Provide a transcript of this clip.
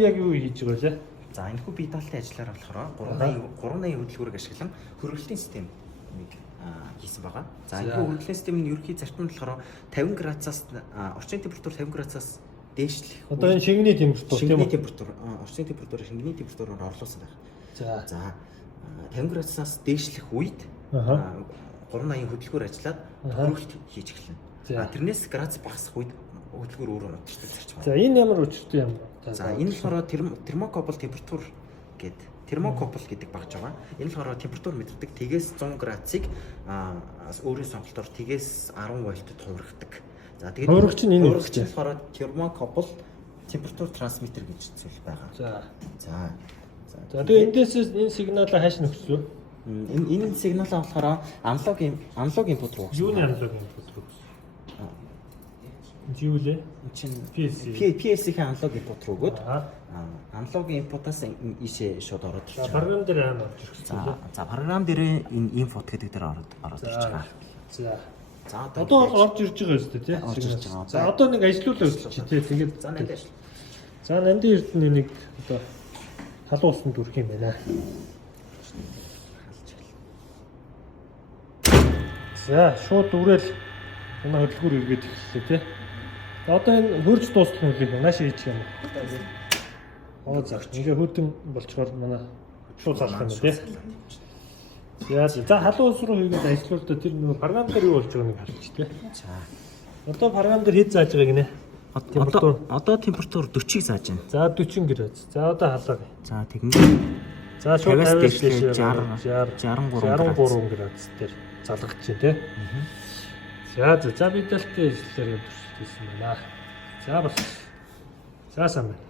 Яг юу хийж байгаа лээ? За энэ хүү бие даалтын ажиллаар болохоор 380 хөдөлгөөрөг ашиглан хөрвөлтийн системийг хийсэн байгаа. За энэ хөрвөлтийн систем нь ерөнхий зарчим нь болохоор 50 градусаас орчин температур 50 градусаас дээшлэх. Одоо энэ шингэний температур тийм үү? Орчин температур шингэний температураар орлуулсан байна. За 50 градусаас дээшлэх үед 380 хөдөлгөөр ажиллаад хөрвөлт хийж эхэлнэ. Тэрнээс градус багасах үед хөдөлгөөр өөрөө нутагчдаг зарчим. За энэ ямар учиртай юм бэ? За энэ болохоор термокопл температур гэдэг термокопл гэдэг багж байгаа. Энэ болохоор температур мэдэрдэг. Тэгээс 100 градусыг өөрийн сонголтоор тэгээс 10 вольт хувиргадаг. За тэгээд хувиргач нь энэ хувиргач нь болохоор термокопл температур трансмиттер гэж зүйл байгаа. За тэгээд эндээс энэ сигналаа хааш нөхсөн? Энэ сигналаа болохоор аналог инпут руу. Юуны аналог инпут руу? Юу лээ? PLC-ийн аналог инпут руу өгөөд аналог инпутаас ийшээ шууд ороод ирж байгаа. Програм дээр хаана орж ирэх вэ? За програм дээр энэ инфот гэдэг дээр ороод ирж байгаа. За одоо орж ирж байгаа юм шүү дээ тий. За одоо нэг ажилуулаа өсч тий. Тэгээд за нандин ажил. За нандин эрдэнэ нэг одоо халуун усанд үрэх юм байна. За шууд үрэл манай хөдөлгөөр эргээд эхэллээ тий. Одоо энэ хөрж дуусах юм шиг нааш хийж юм. За ингээ хөдөн болчоор манай шууд залах юм тий. За халуун ус руу хийгээд ажиллаулдаа тэр нэг програм дээр юу болж байгааг харж тий. За одоо програм дээр хэд зааж байгааг нэ? Одоо температур 40-ыг зааж байна. За 40 градус. За одоо халаа. За тэгнэ. За шууд 50-аас дээш 63 градус дээр залгаж чинь тий. За бид даалтын ажиллаар явуулсан байна. За бас. За сайн байна.